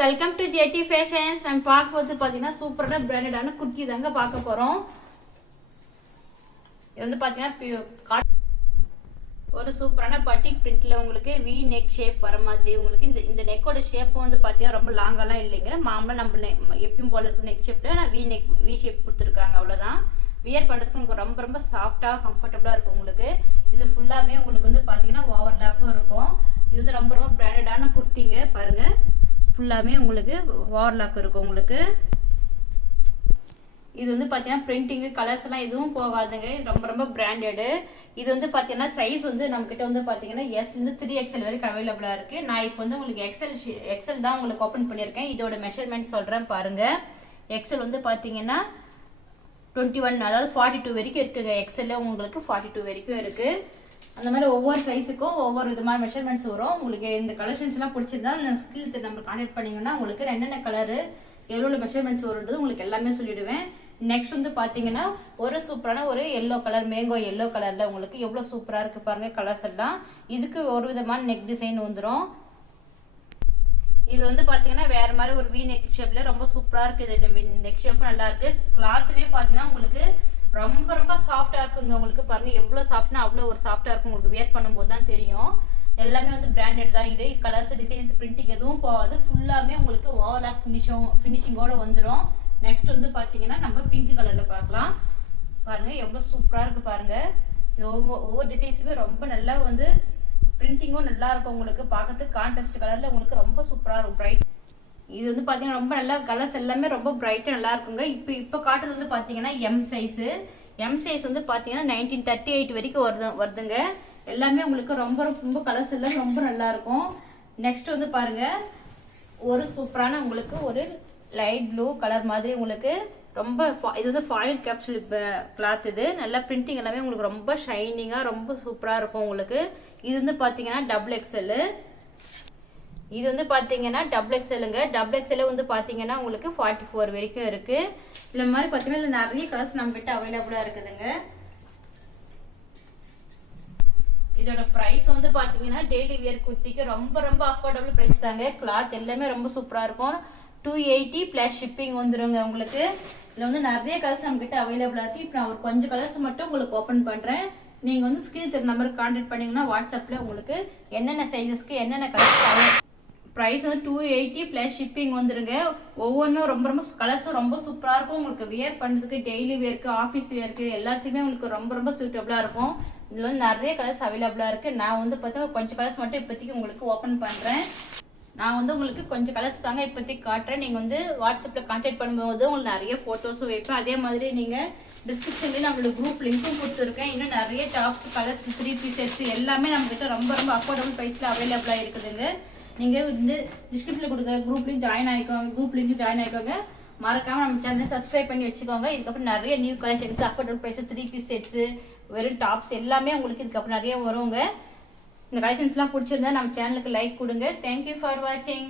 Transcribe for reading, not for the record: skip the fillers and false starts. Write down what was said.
Welcome to JD fashions. நம்ம பார்க்கும்போது பார்த்தீங்கன்னா சூப்பரான பிராண்டடான குர்த்தி தாங்க பார்க்க போகிறோம். இது வந்து பார்த்தீங்கன்னா ஒரு சூப்பரான பட்டிக் பிரிண்ட்ல உங்களுக்கு வி நெக் ஷேப் வர மாதிரி உங்களுக்கு இந்த நெக்கோட ஷேப்பும் வந்து பார்த்தீங்கன்னா ரொம்ப லாங்கெல்லாம் இல்லைங்க. மாமூலாக நம்ம எப்பயும் போல இருக்க நெக் ஷேப்பில் நான் வி ஷேப் கொடுத்துருக்காங்க, அவ்வளோதான். வியர் பண்ணுறதுக்கு உங்களுக்கு ரொம்ப ரொம்ப சாஃப்டாக கம்ஃபர்டபுளாக இருக்கும். உங்களுக்கு இது ஃபுல்லாமே உங்களுக்கு வந்து பார்த்தீங்கன்னா ஓவர்லாக்கும் இருக்கும். இது வந்து ரொம்ப ரொம்ப பிராண்டடான குர்த்திங்க. பாருங்கள், ஃபுல்லாமே உங்களுக்கு ஓவர்லாக் இருக்கும். உங்களுக்கு இது வந்து பார்த்தீங்கன்னா பிரிண்டிங்கு கலர்ஸ் எல்லாம் எதுவும் போகாதுங்க. இது ரொம்ப ரொம்ப பிராண்டடு. இது வந்து பார்த்தீங்கன்னா சைஸ் வந்து நம்மக்கிட்ட வந்து பார்த்தீங்கன்னா எஸ்லேருந்து 3XL வரைக்கும் அவைலபிளாக இருக்குது. நான் இப்போ வந்து உங்களுக்கு எக்ஸல் தான் உங்களுக்கு ஓப்பன் பண்ணியிருக்கேன். இதோட மெஷர்மெண்ட் சொல்கிறேன் பாருங்கள். எக்ஸல் வந்து பார்த்தீங்கன்னா 21, அதாவது 42 வரைக்கும் இருக்குங்க. எக்ஸலில் உங்களுக்கு 42 வரைக்கும் இருக்குது. அந்த மாதிரி ஒவ்வொரு சைஸுக்கும் ஒவ்வொரு விதமான மெஷர்மெண்ட்ஸ் வரும். உங்களுக்கு இந்த கலெக்ஷன்ஸ்லாம் பிடிச்சிருந்தா ஸ்கில் நம்ம கான்டாக்ட் பண்ணிங்கன்னா உங்களுக்கு என்னென்ன கலரு எவ்வளோ மெஷர்மெண்ட்ஸ் வருன்றது உங்களுக்கு எல்லாமே சொல்லிவிடுவேன். நெக்ஸ்ட் வந்து பார்த்தீங்கன்னா ஒரு சூப்பரான ஒரு எல்லோ கலர், மேங்கோ எல்லோ கலரில் உங்களுக்கு எவ்வளோ சூப்பராக இருக்குது பாருங்கள் கலர்ஸ் எல்லாம். இதுக்கு ஒரு விதமான நெக் டிசைன் வந்துடும். இது வந்து பார்த்தீங்கன்னா வேறு மாதிரி ஒரு வி நெக் ஷேப்பில் ரொம்ப சூப்பராக இருக்குது. இது நெக் ஷேப்பும் நல்லா இருக்குது. கிளாத்துமே பார்த்தீங்கன்னா உங்களுக்கு ரொம்ப ரொம்ப சாஃப்டாக இருக்குங்க. உங்களுக்கு பாருங்கள் எவ்வளோ சாஃப்ட்னா அவ்வளோ ஒரு சாஃப்டாக இருக்கும். உங்களுக்கு வேர் பண்ணும்போது தான் தெரியும். எல்லாமே வந்து பிராண்டட் தான். இது கலர்ஸ் டிசைன்ஸ் பிரிண்டிங் எதுவும் போகாது. ஃபுல்லாமே உங்களுக்கு ஓவர்லாக் ஃபினிஷிங்கோட வந்துடும். நெக்ஸ்ட் வந்து பார்த்தீங்கன்னா நம்ம பிங்க் கலரில் பார்க்கலாம். பாருங்கள் எவ்வளோ சூப்பராக இருக்குது பாருங்கள். இது ஒவ்வொரு டிசைன்ஸுமே ரொம்ப நல்லா வந்து பிரிண்டிங்கும் நல்லா இருக்கும். உங்களுக்கு பார்க்கறதுக்கு கான்ட்ராஸ்ட் கலரில் உங்களுக்கு ரொம்ப சூப்பராக இருக்கும். பிரைட் இது வந்து பார்த்தீங்கன்னா ரொம்ப நல்லா கலர்ஸ் எல்லாமே ரொம்ப பிரைட்டாக நல்லா இருக்குங்க. இப்போ காட்டுறது வந்து பார்த்தீங்கன்னா எம் சைஸ் வந்து பார்த்தீங்கன்னா 1938 வரைக்கும் வருதுங்க. எல்லாமே உங்களுக்கு ரொம்ப ரொம்ப கலர்ஸ் எல்லாம் ரொம்ப நல்லா இருக்கும். நெக்ஸ்ட் வந்து பாருங்கள் ஒரு சூப்பரான உங்களுக்கு ஒரு லைட் ப்ளூ கலர் மாதிரி உங்களுக்கு ரொம்ப இது வந்து ஃபாயில் கேப்சூல் கிளாத். இது நல்லா பிரிண்டிங் எல்லாமே உங்களுக்கு ரொம்ப ஷைனிங்காக ரொம்ப சூப்பராக இருக்கும். உங்களுக்கு இது வந்து பார்த்தீங்கன்னா XXL. இது வந்து பார்த்தீங்கன்னா XXLங்க. XXL வந்து பார்த்தீங்கன்னா உங்களுக்கு 44 வரைக்கும் இருக்குது. இந்த மாதிரி பார்த்தீங்கன்னா இதில் நிறைய கலர்ஸ் நம்மகிட்ட அவைலபிளாக இருக்குதுங்க. இதோட ப்ரைஸ் வந்து பார்த்தீங்கன்னா டெய்லி வியர் குர்த்திக்கு ரொம்ப ரொம்ப அஃபோர்டபுள் ப்ரைஸ் தாங்க. கிளாத் எல்லாமே ரொம்ப சூப்பராக இருக்கும். 280 ப்ளஸ் ஷிப்பிங் வந்துடுங்க உங்களுக்கு. இதில் வந்து நிறைய கலர்ஸ் நம்மகிட்ட அவைலபிளாக இருக்குது. இப்போ நான் ஒரு கொஞ்சம் கலர்ஸ் மட்டும் உங்களுக்கு ஓப்பன் பண்ணுறேன். நீங்கள் வந்து ஸ்க்ரீன் தெரிய நம்பருக்கு கான்டாக்ட் பண்ணிங்கன்னா வாட்ஸ்அப்பில் உங்களுக்கு என்னென்ன சைஸஸ்க்கு என்னென்ன கலர்ஸ் ப்ரைஸ் வந்து 280 ப்ளஸ் ஷிப்பிங் வந்துருங்க. ஒவ்வொன்றும் ரொம்ப ரொம்ப கலர்ஸும் ரொம்ப சூப்பராக இருக்கும். உங்களுக்கு வியர் பண்ணுறதுக்கு டெய்லி வேர்க்கு ஆஃபீஸ் வேர்க்கு எல்லாத்துக்குமே உங்களுக்கு ரொம்ப ரொம்ப சூட்டபுளாக இருக்கும். இதில் வந்து நிறைய கலர்ஸ் அவைலபிளாக இருக்குது. நான் வந்து பார்த்தா கொஞ்சம் கலர்ஸ் மட்டும் இப்போதைக்கு உங்களுக்கு ஓப்பன் பண்ணுறேன். நான் வந்து உங்களுக்கு கொஞ்சம் கலர்ஸ் தாங்க இப்போதைக்கு காட்டுறேன். நீங்கள் வந்து வாட்ஸ்அப்பில் கான்டாக்ட் பண்ணும்போது உங்களுக்கு நிறைய ஃபோட்டோஸும் வைப்பேன். அதே மாதிரி நீங்கள் டிஸ்கிரிப்ஷன்லேயும் நம்மளோட குரூப் லிங்க்கும் கொடுத்துருக்கேன். இன்னும் நிறைய டாப்ஸ் கலர்ஸ் 3 பீஸ் செட்ஸ் எல்லாமே நம்மகிட்ட ரொம்ப ரொம்ப அஃபோர்டபுள் ப்ரைஸில் அவைலபிளாக இருக்குதுங்க. நீங்கள் வந்து டிஸ்கிரிப்ஷனில் கொடுக்குற குரூப்லேயும் ஜாயின் ஆகிக்கோங்க. மறக்காமல் நம்ம சேனலை சப்ஸ்கிரைப் பண்ணி வச்சுக்கோங்க. இதுக்கப்புறம் நிறைய new collections affordable price 3 piece sets வெறும் டாப்ஸ் எல்லாமே உங்களுக்கு இதுக்கப்புறம் நிறைய வருங்க. இந்த கலெக்ஷன்ஸ்லாம் பிடிச்சிருந்தா நம்ம சேனலுக்கு லைக் கொடுங்க. தேங்க்யூ ஃபார் வாட்சிங்.